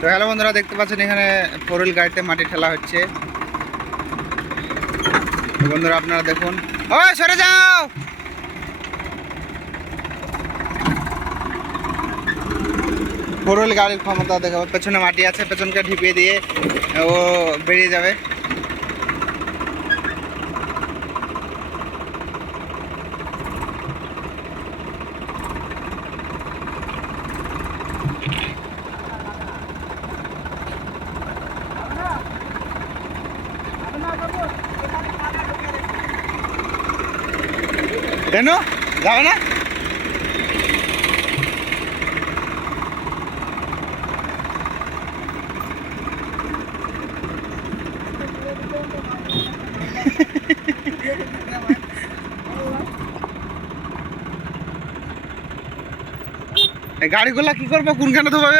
তো হ্যালো বন্ধুরা, দেখতে পাচ্ছেন এখানে ফোর হুইল গাড়িতে মাটি ঠেলা হচ্ছে। বন্ধুরা, আপনারা দেখুন। ও সরে যাও! ফোর হুইল গাড়ির ক্ষমতা দেখাবো। পেছনে মাটি আছে, পেছনকে ঢিপিয়ে দিয়ে ও বেরিয়ে যাবে। কেন? যাবে না? গাড়িগুলা কি করব? কোনখানে ধোবে